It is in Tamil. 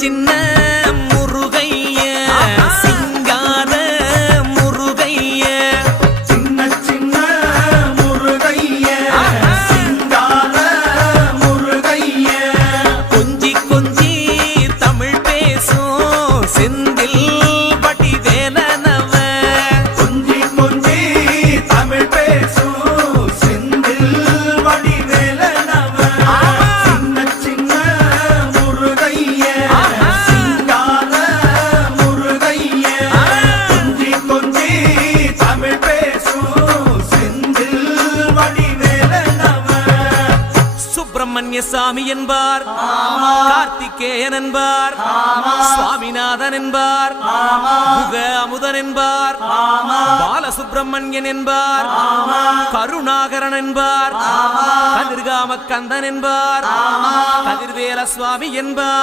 சின்ன முருகைய சிங்கார முருகைய சின்ன சின்ன முருகைய சிங்கார முருகைய கொஞ்சி கொஞ்சி தமிழ் பேசும் செந்தில் வடிவேலனவ கொஞ்சி கொஞ்சி தமிழ் பேசும் செந்தில் வடிவேலனவ சின்ன சின்ன முருகைய சிங்கார முருகைய கொஞ்சி கொஞ்சி தமிழ் பேசும் செந்தில் வடிவேலனவ சுப்பிரமணிய சாமி என்பார், கார்த்திகேயன் என்பார், சுவாமிநாதன் என்பார், முக அமுதன் என்பார், பாலசுப்பிரமணியன் என்பார், கருணாகரன் என்பார், கதிர்காம கந்தன் என்பார், கதிர்வேல சுவாமி என்பார்.